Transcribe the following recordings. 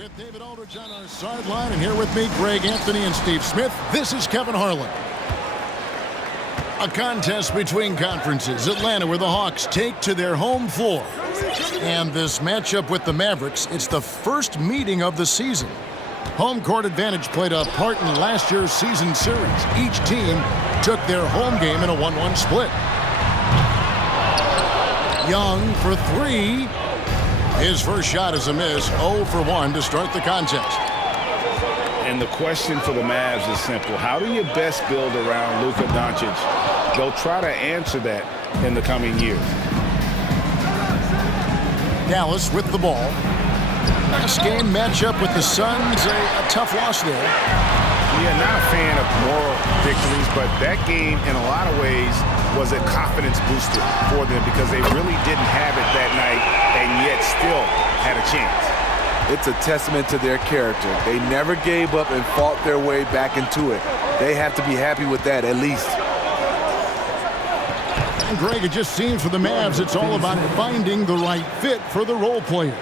With David Aldridge on our sideline, and here with me, Greg Anthony and Steve Smith. This is Kevin Harlan. A contest between conferences. Atlanta, where the Hawks take to their home floor. And this matchup with the Mavericks, it's the first meeting of the season. Home court advantage played a part in last year's season series. Each team took their home game in a 1-1 split. Young for three. His first shot is a miss, 0 for 1 to start the contest. And the question for the Mavs is simple. How do you best build around Luka Doncic? They'll try to answer that in the coming years. Dallas with the ball. Last game matchup with the Suns, a tough loss there. Yeah, not a fan of moral victories, but that game in a lot of ways was a confidence booster for them because they really didn't have it that night and yet still had a chance. It's a testament to their character. They never gave up and fought their way back into it. They have to be happy with that at least. And Greg, it just seems for the Mavs it's all about finding the right fit for the role players.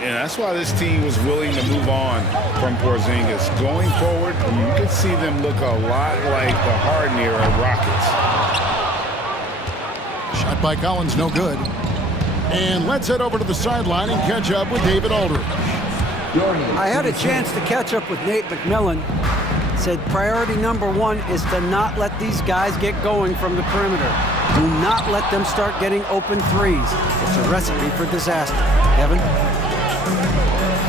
And that's why this team was willing to move on from Porzingis. Going forward, you can see them look a lot like the Harden era Rockets. Shot by Collins, no good. And let's head over to the sideline and catch up with David Aldridge. I had a chance to catch up with Nate McMillan. Said priority number one is to not let these guys get going from the perimeter. Do not let them start getting open threes. It's a recipe for disaster. Kevin?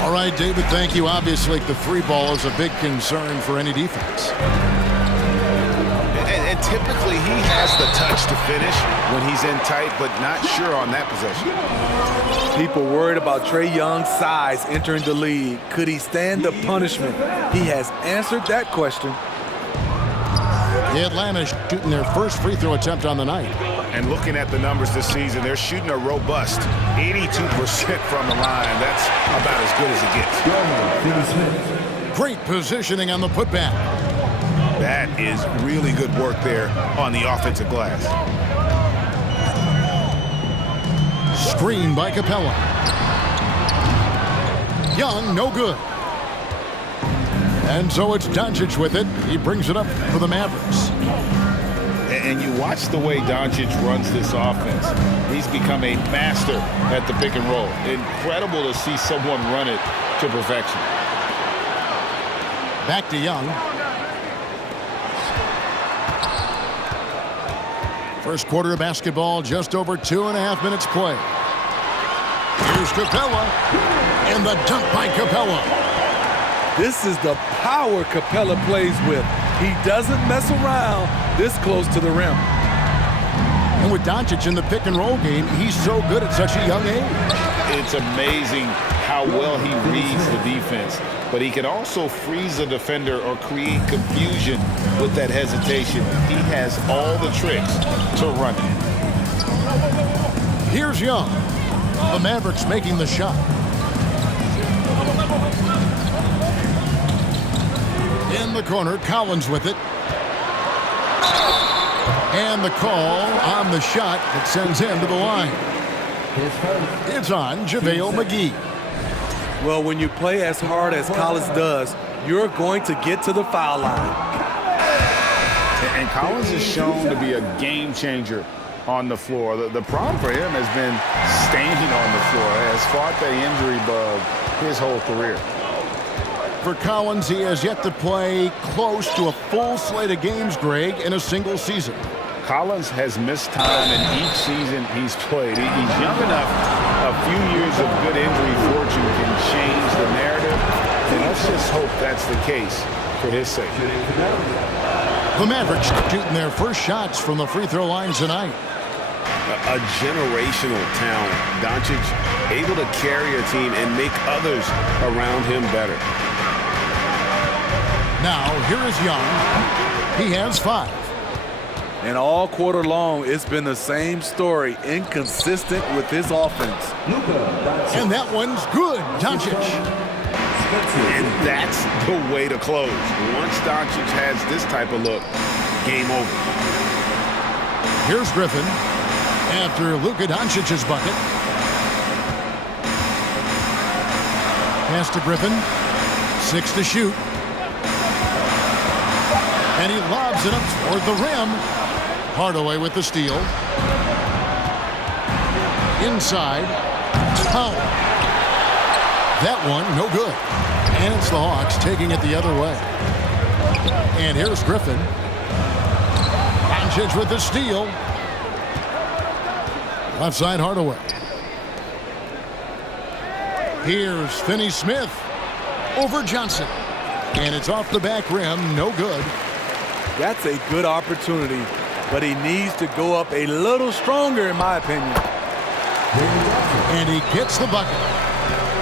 All right, David, thank you. Obviously, the three ball is a big concern for any defense. And typically he has the touch to finish when he's in tight, but not sure on that possession. People worried about Trae Young's size entering the league. Could he stand the punishment? He has answered that question. Atlanta shooting their first free throw attempt on the night. And looking at the numbers this season, they're shooting a robust 82% from the line. That's about as good as it gets. Great positioning on the putback. That is really good work there on the offensive glass. Screen by Capella. Young, no good. And so it's Doncic with it. He brings it up for the Mavericks. And you watch the way Doncic runs this offense. He's become a master at the pick and roll. Incredible to see someone run it to perfection. Back to Young. First quarter of basketball, just over 2.5 minutes play. Here's Capella, and the dunk by Capella. This is the power Capella plays with. He doesn't mess around this close to the rim. And with Doncic in the pick and roll game, he's so good at such a young age. It's amazing how well he reads the defense, but he can also freeze a defender or create confusion with that hesitation. He has all the tricks to run it. Here's Young. The Mavericks making the shot. In the corner, Collins with it. And the call on the shot that sends him to the line. It's on JaVale McGee. Well, when you play as hard as Collins does, you're going to get to the foul line. And Collins is shown to be a game changer on the floor. The problem for him has been staying on the floor. He has fought the injury bug his whole career. For Collins, he has yet to play close to a full slate of games, Greg, in a single season. Collins has missed time in each season he's played. He's young enough. A few years of good injury fortune can change the narrative. And let's just hope that's the case for his sake. The Mavericks shooting their first shots from the free throw line tonight. A generational talent. Doncic able to carry a team and make others around him better. Now, here is Young. He has 5. And all quarter long, it's been the same story, inconsistent with his offense. And that one's good, Doncic. And that's the way to close. Once Doncic has this type of look, game over. Here's Griffin after Luka Doncic's bucket. Pass to Griffin. 6 to shoot. And he lobs it up toward the rim. Hardaway with the steal. Inside. Powell. That one, no good. And it's the Hawks taking it the other way. And here's Griffin. Doncic with the steal. Left side, Hardaway. Here's Finney-Smith over Johnson. And it's off the back rim, no good. That's a good opportunity, but he needs to go up a little stronger, in my opinion. And he gets the bucket.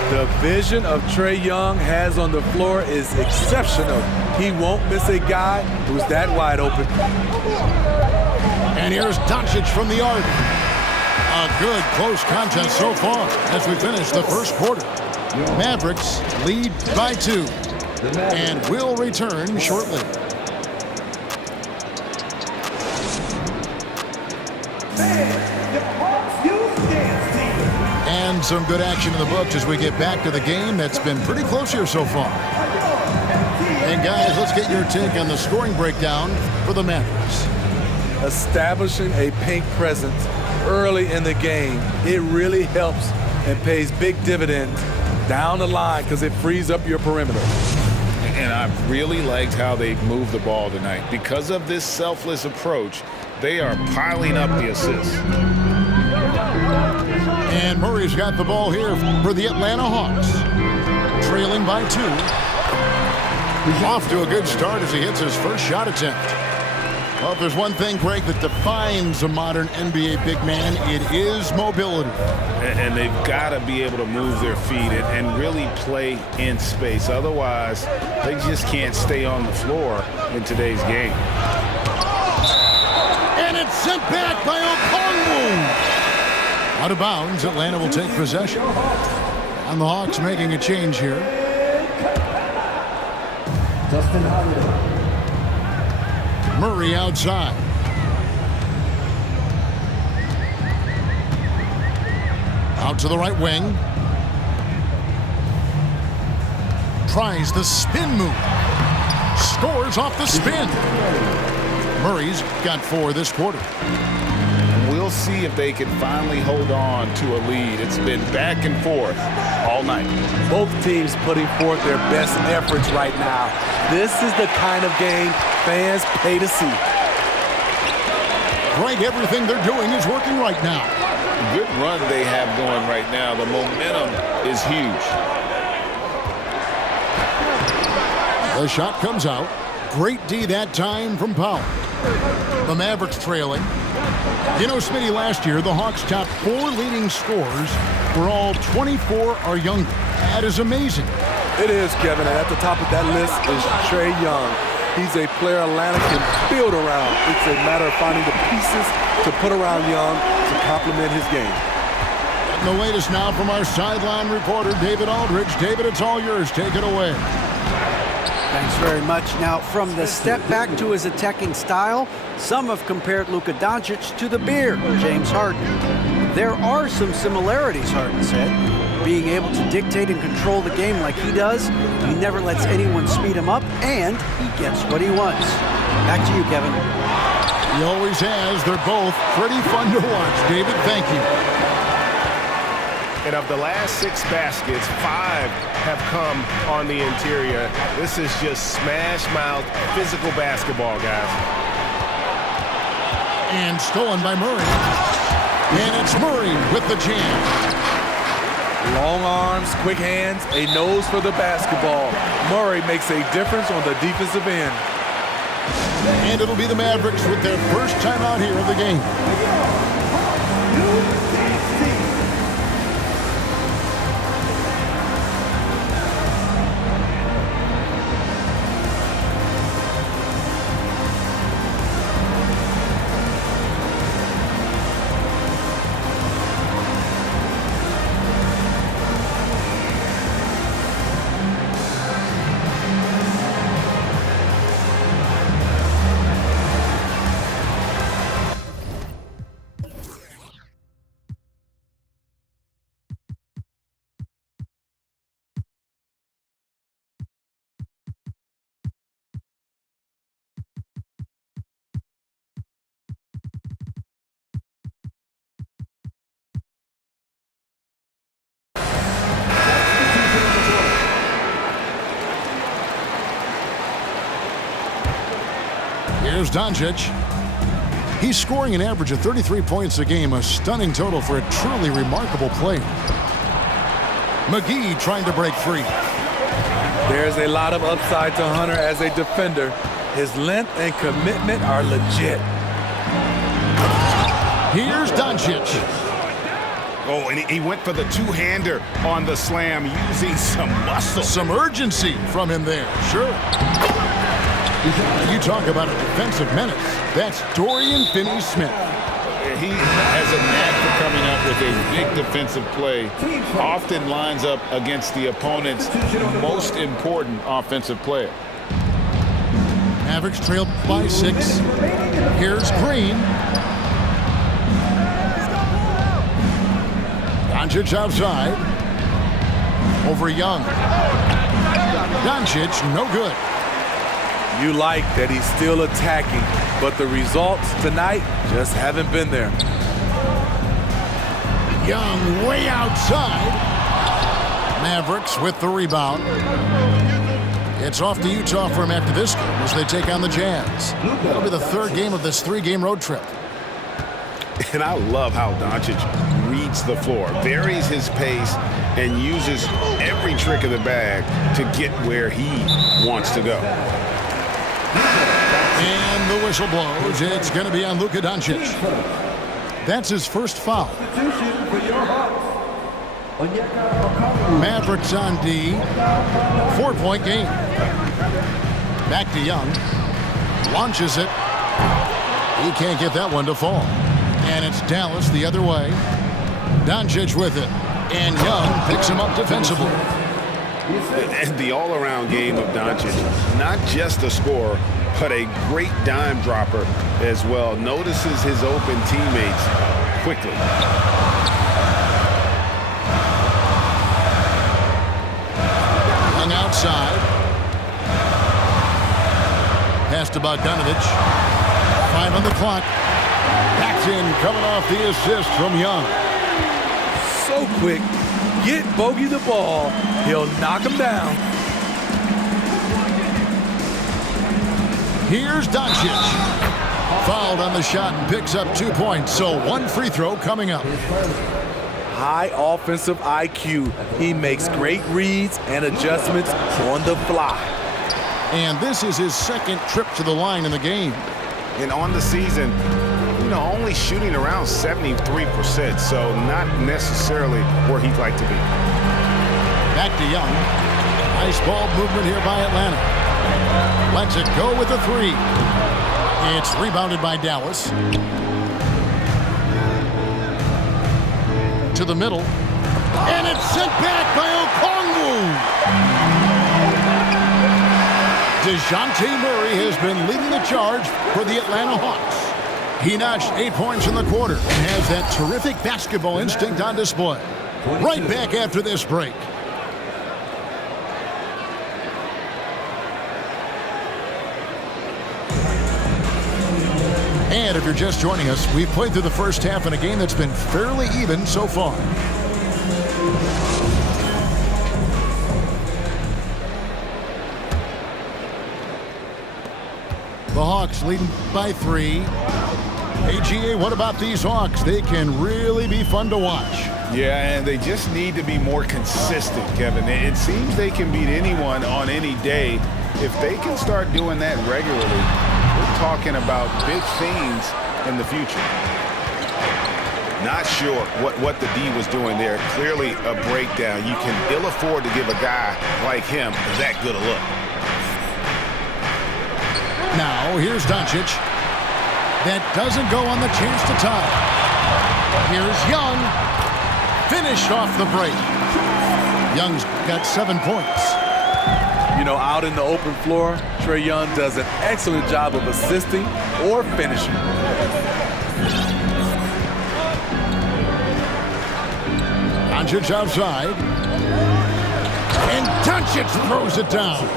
The vision of Trae Young has on the floor is exceptional. He won't miss a guy who's that wide open. And here's Doncic from the arc. A good close contest so far as we finish the first quarter. Mavericks lead by 2 and will return shortly. And some good action in the books as we get back to the game that's been pretty close here so far. And guys, let's get your take on the scoring breakdown for the Mavericks. Establishing a paint presence early in the game, it really helps and pays big dividends down the line because it frees up your perimeter. And I've really liked how they've moved the ball tonight. Because of this selfless approach, they are piling up the assists. And Murray's got the ball here for the Atlanta Hawks. Trailing by 2. Off to a good start as he hits his first shot attempt. Well, if there's one thing, Greg, that defines a modern NBA big man, it is mobility. And they've got to be able to move their feet and really play in space. Otherwise, they just can't stay on the floor in today's game. And it's sent back by Okongwu. Out of bounds, Atlanta will take possession. And the Hawks making a change here. Justin Holiday. Murray outside. Out to the right wing. Tries the spin move. Scores off the spin. Murray's got 4 this quarter. We'll see if they can finally hold on to a lead. It's been back and forth all night. Both teams putting forth their best efforts right now. This is the kind of game fans pay to see. Greg, everything they're doing is working right now. Good run they have going right now. The momentum is huge. The shot comes out. Great D that time from Powell. The Mavericks trailing. You know, Smitty, last year, the Hawks' top 4 leading scorers were all 24 or younger. That is amazing. It is, Kevin, and at the top of that list is Trae Young. He's a player Atlanta can build around. It's a matter of finding the pieces to put around Young to complement his game. And the latest now from our sideline reporter, David Aldridge. David, it's all yours. Take it away. Thanks very much. Now, from the step back to his attacking style, some have compared Luka Doncic to the Beard, James Harden. There are some similarities, Harden said. Being able to dictate and control the game like he does, he never lets anyone speed him up, and he gets what he wants. Back to you, Kevin. He always has. They're both pretty fun to watch. David, thank you. And of the last 6 baskets, 5 have come on the interior. This is just smash-mouth, physical basketball, guys. And stolen by Murray. And it's Murray with the jam. Long arms, quick hands, a nose for the basketball. Murray makes a difference on the defensive end. And it'll be the Mavericks with their first time out here of the game. Here's Doncic. He's scoring an average of 33 points a game, a stunning total for a truly remarkable play. McGee trying to break free. There's a lot of upside to Hunter as a defender. His length and commitment are legit. Here's Doncic. Oh, and he went for the two-hander on the slam, using some muscle. Some urgency from him there, sure. You talk about a defensive menace. That's Dorian Finney-Smith. He has a knack for coming up with a big defensive play. Often lines up against the opponent's most important offensive player. Mavericks trailed by 6. Here's Green. Doncic outside. Over Young. Doncic, no good. You like that he's still attacking, but the results tonight just haven't been there. Young way outside. Mavericks with the rebound. It's off to Utah for him after this game as they take on the Jazz. That'll be the third game of this 3-game road trip. And I love how Doncic reads the floor, varies his pace, and uses every trick of the bag to get where he wants to go. And the whistle blows. It's going to be on Luka Doncic. That's his first foul. Mavericks on D. 4-point game. Back to Young. Launches it. He can't get that one to fall. And it's Dallas the other way. Doncic with it. And Young picks him up defensively. And the all-around game of Doncic, not just a scorer, but a great dime dropper as well. Notices his open teammates quickly. Young outside. Pass to Bogdanovic. 5 on the clock. Paxson coming off the assist from Young. So quick. Get Bogey the ball. He'll knock him down. Here's Doncic. Fouled on the shot and picks up 2 points. So 1 free throw coming up. High offensive IQ. He makes great reads and adjustments on the fly. And this is his second trip to the line in the game. And on the season, only shooting around 73%, so not necessarily where he'd like to be. Back to Young. Nice ball movement here by Atlanta. Lets it go with the 3. It's rebounded by Dallas. To the middle. And it's sent back by Okongwu. DeJounte Murray has been leading the charge for the Atlanta Hawks. He notched 8 points in the quarter and has that terrific basketball instinct on display. Right back after this break. And if you're just joining us, we've played through the first half in a game that's been fairly even so far. The Hawks leading by 3. AGA, what about these Hawks? They can really be fun to watch. Yeah, and they just need to be more consistent, Kevin. It seems they can beat anyone on any day. If they can start doing that regularly, we're talking about big things in the future. Not sure what the D was doing there. Clearly a breakdown. You can ill afford to give a guy like him that good a look. Now, here's Doncic. That doesn't go on the chance to tie. Here's Young. Finished off the break. Young's got 7 points. Out in the open floor, Trae Young does an excellent job of assisting or finishing. Doncic outside. And Doncic throws it down.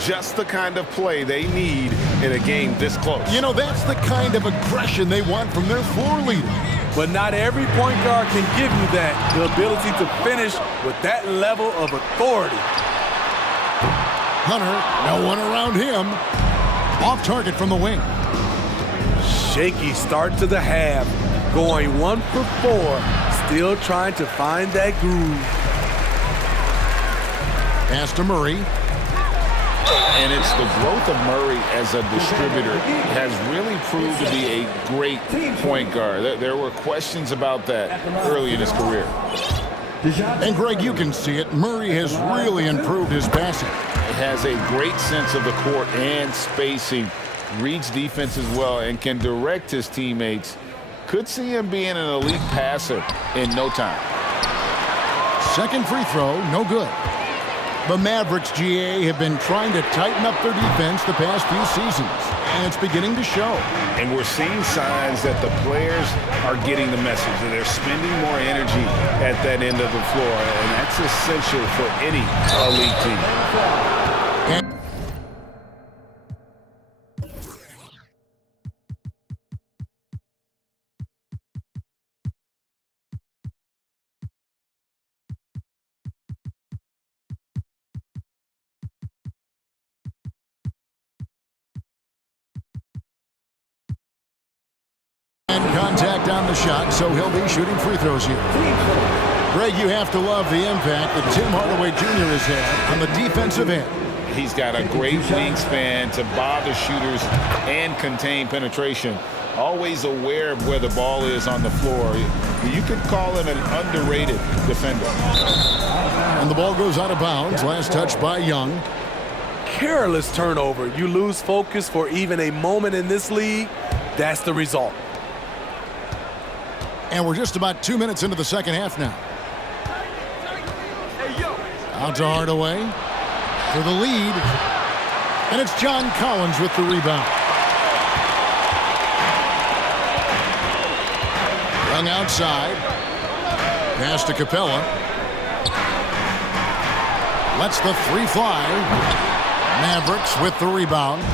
Just the kind of play they need in a game this close. That's the kind of aggression they want from their floor leader. But not every point guard can give you that, the ability to finish with that level of authority. Hunter, no one around him. Off target from the wing. Shaky start to the half. Going 1 for 4. Still trying to find that groove. Pass to Murray. And it's the growth of Murray as a distributor has really proved to be a great point guard. There were questions about that early in his career. And, Greg, you can see it. Murray has really improved his passing. Has a great sense of the court and spacing, reads defense as well, and can direct his teammates. Could see him being an elite passer in no time. Second free throw, no good. The Mavericks, GA, have been trying to tighten up their defense the past few seasons, and it's beginning to show. And we're seeing signs that the players are getting the message, that they're spending more energy at that end of the floor, and that's essential for any elite team. Contact on the shot, so he'll be shooting free throws here. Greg, you have to love the impact that Tim Hardaway Jr. has had on the defensive end. He's got a great wingspan to bother shooters and contain penetration. Always aware of where the ball is on the floor. You could call him an underrated defender. And the ball goes out of bounds. Last touch by Young. Careless turnover. You lose focus for even a moment in this league. That's the result. And we're just about 2 minutes into the second half now. Out to Hardaway. To the lead. And it's John Collins with the rebound. Young outside. Pass to Capella. Lets the three fly. Mavericks with the rebound.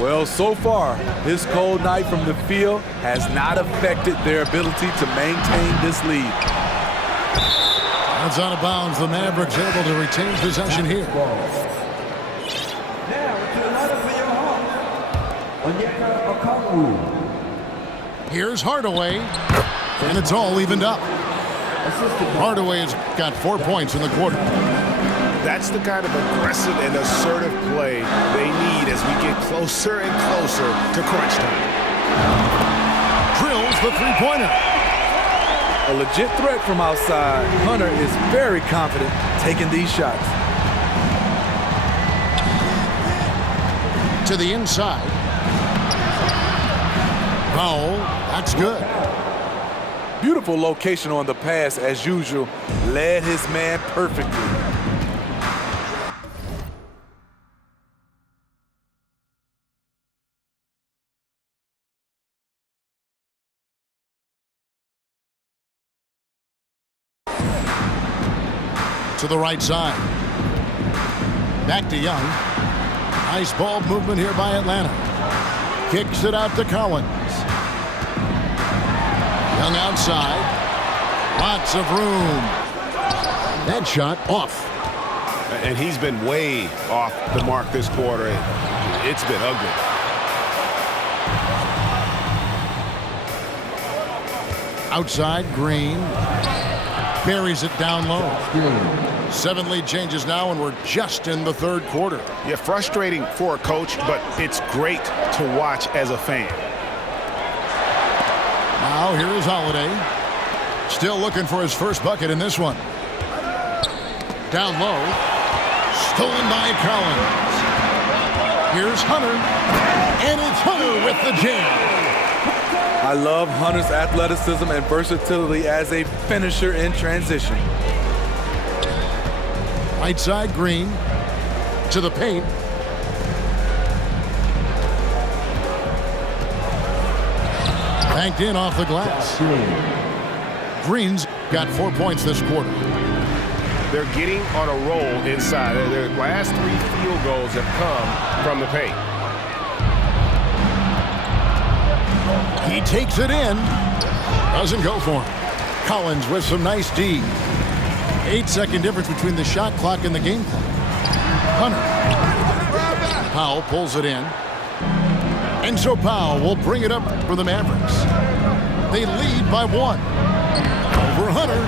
Well, so far, this cold night from the field has not affected their ability to maintain this lead. That's out of bounds. The Mavericks able to retain possession here. Here's Hardaway, and it's all evened up. Hardaway has got 4 points in the quarter. That's the kind of aggressive and assertive play they need as we get closer and closer to crunch time. Drills the three-pointer. A legit threat from outside. Hunter is very confident taking these shots. To the inside. Foul. That's good. Beautiful location on the pass as usual. Led his man perfectly. To the right side. Back to Young. Nice ball movement here by Atlanta. Kicks it out to Collins. Young outside. Lots of room. That shot off. And he's been way off the mark this quarter. It's been ugly. Outside, Green. Buries it down low. 7 lead changes now, and we're just in the third quarter. Yeah, frustrating for a coach, but it's great to watch as a fan. Now here is Holiday. Still looking for his first bucket in this one. Down low. Stolen by Collins. Here's Hunter. And it's Hunter with the jam. I love Hunter's athleticism and versatility as a finisher in transition. Right side, Green. To the paint. Banked in off the glass. Green's got 4 points this quarter. They're getting on a roll inside. Their last 3 field goals have come from the paint. He takes it in. Doesn't go for him. Collins with some nice D. 8-second difference between the shot clock and the game clock. Hunter. Powell pulls it in. And so Powell will bring it up for the Mavericks. They lead by 1. Over Hunter.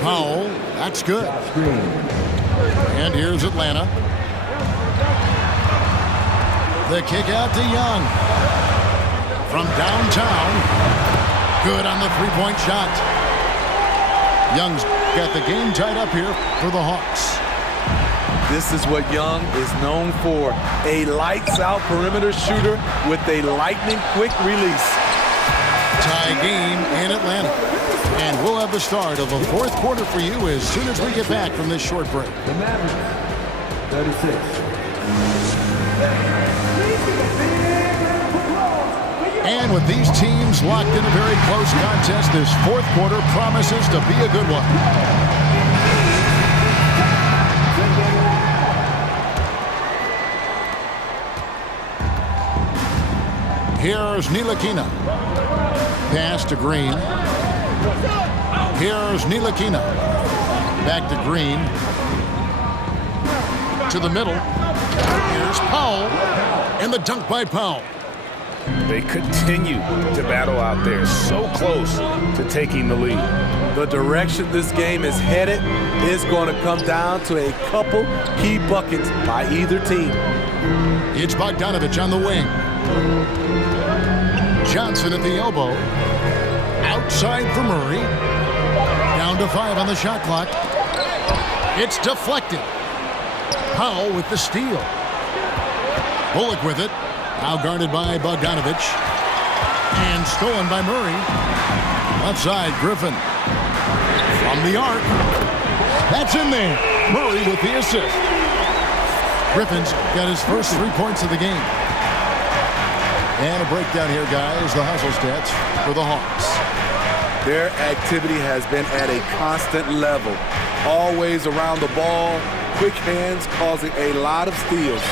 Powell, that's good. And here's Atlanta. The kick out to Young. From downtown. Good on the three-point shot. Young's got the game tied up here for the Hawks. This is what Young is known for. A lights-out perimeter shooter with a lightning-quick release. Tie game in Atlanta. And we'll have the start of the fourth quarter for you as soon as we get back from this short break. The Mavericks, 36. And with these teams locked in a very close contest, this fourth quarter promises to be a good one. Here's Ntilikina. Pass to Green. Here's Ntilikina. Back to Green. To the middle. Here's Powell. And the dunk by Powell. They continue to battle out there, so close to taking the lead. The direction this game is headed is going to come down to a couple key buckets by either team. It's Bogdanović on the wing. Johnson at the elbow. Outside for Murray. Down to 5 on the shot clock. It's deflected. Powell with the steal. Bullock with it. Now guarded by Bogdanović. And stolen by Murray. Left side, Griffin. From the arc. That's in there. Murray with the assist. Griffin's got his first 3 points of the game. And a breakdown here, guys. The hustle stats for the Hawks. Their activity has been at a constant level. Always around the ball. Quick hands causing a lot of steals.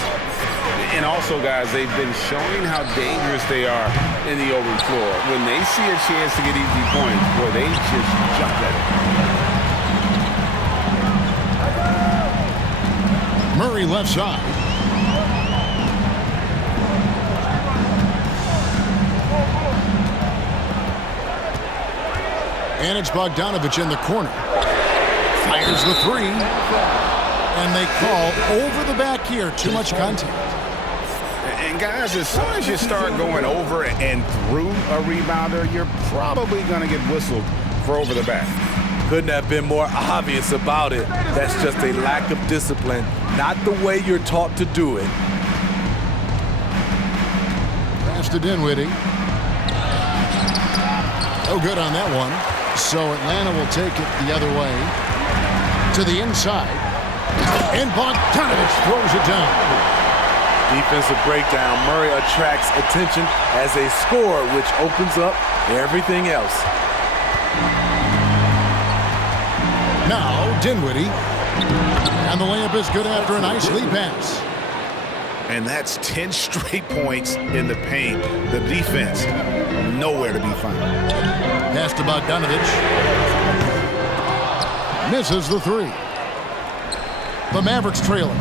And also, guys, they've been showing how dangerous they are in the open floor. When they see a chance to get easy points, boy, they just jump at it. Murray left side. And it's Bogdanović in the corner. Fires the 3. And they call over the back here. Too much contact. And guys, as soon as you start going over and through a rebounder, you're probably going to get whistled for over the back. Couldn't have been more obvious about it. That's just a lack of discipline, not the way you're taught to do it. Pass to Dinwiddie. No good on that one. So Atlanta will take it the other way. To the inside. And Bogdanović throws it down. Defensive breakdown. Murray attracts attention as a scorer, which opens up everything else. Now Dinwiddie. And the layup is good after a nice lead pass. And that's 10 straight points in the paint. The defense, nowhere to be found. Pass to Bogdanović. Misses the 3. The Mavericks trailing.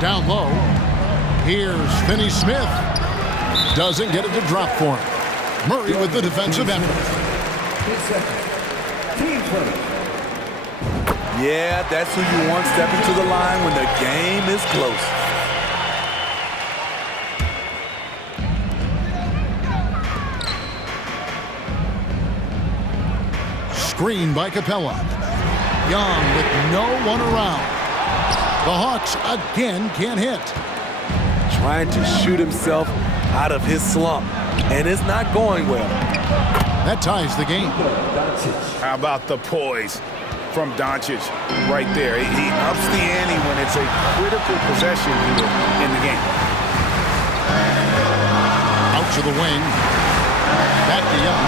Down low. Here's Finney-Smith. Doesn't get it to drop for him. Murray with the defensive effort. Yeah, that's who you want stepping to the line when the game is close. Screen by Capella. Young with no one around. The Hawks again can't hit. Trying to shoot himself out of his slump, and it's not going well. That ties the game. How about the poise from Doncic right there? He ups the ante when it's a critical possession here in the game. Out to the wing. Back to Young.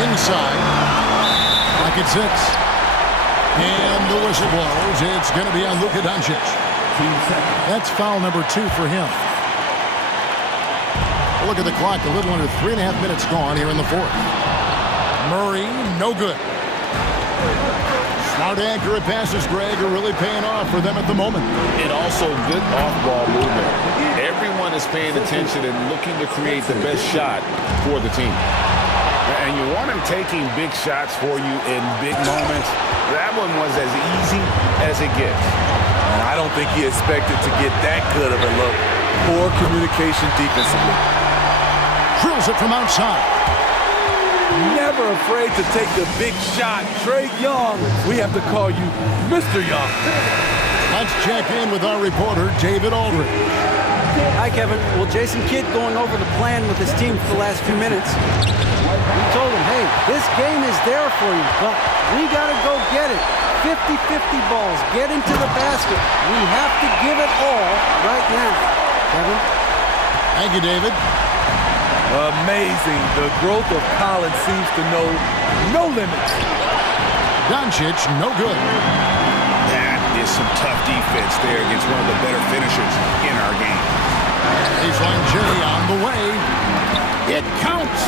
Inside. Back at 6. And the whistle blows. It's going to be on Luka Doncic. That's foul number 2 for him. Look at the clock. A little under 3.5 minutes gone here in the fourth. Murray, no good. Smart, accurate passes, Greg, are really paying off for them at the moment. And also good off-ball movement. Everyone is paying attention and looking to create the best shot for the team. And you want him taking big shots for you in big moments. That one was as easy as it gets. And I don't think he expected to get that good of a look. Poor communication defensively. Drills it from outside. Never afraid to take the big shot. Trae Young, we have to call you Mr. Young. Let's check in with our reporter, David Aldridge. Hi, Kevin. Well, Jason Kidd going over the plan with his team for the last few minutes. We told him, hey, this game is there for you, but we got to go get it. 50-50 balls, get into the basket. We have to give it all right now. Kevin? Thank you, David. Amazing. The growth of Collins seems to know no limits. Doncic, no good. That is some tough defense there against one of the better finishers in our game. Baseline J on the way. It counts.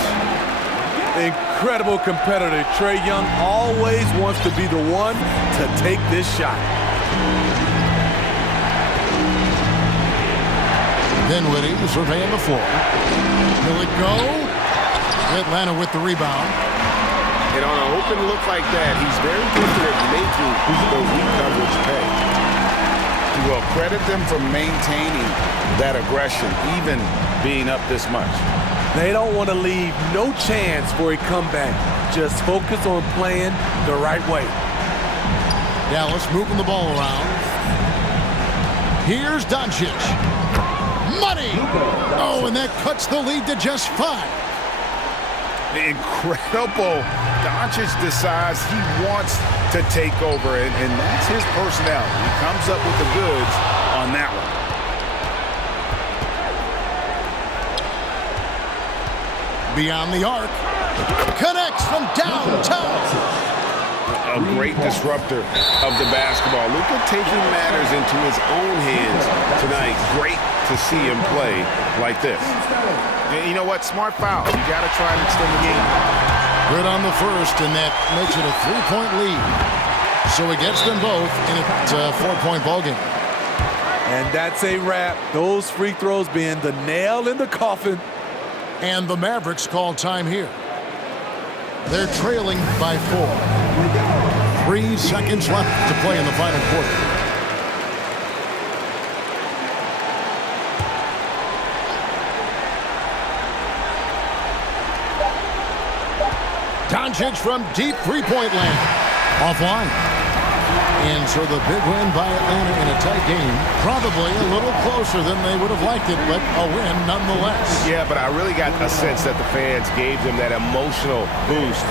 Incredible competitor. Trae Young always wants to be the one to take this shot. Dinwiddie surveying the floor. Will it go? Atlanta with the rebound. And on an open look like that, he's very gifted at making the weak coverage pay. You will credit them for maintaining that aggression, even being up this much. They don't want to leave no chance for a comeback. Just focus on playing the right way. Dallas moving the ball around. Here's Doncic. Money! Oh, and that cuts the lead to just 5. Incredible. Doncic decides he wants to take over, and that's his personality. He comes up with the goods on that one. Beyond the arc. Connects from downtown. A great disruptor of the basketball. Luka taking matters into his own hands tonight. Great to see him play like this. And you know what? Smart foul. You got to try and extend the game. Good on the first, and that makes it a 3-point lead. So he gets them both in a 4-point ball game. And that's a wrap. Those free throws being the nail in the coffin. And the Mavericks call time here. They're trailing by 4. 3 seconds left to play in the final quarter. Doncic from deep three-point land. Offline. And so the big win by Atlanta in a tight game. Probably a little closer than they would have liked it, but a win nonetheless. Yeah, but I really got a sense that the fans gave them that emotional boost.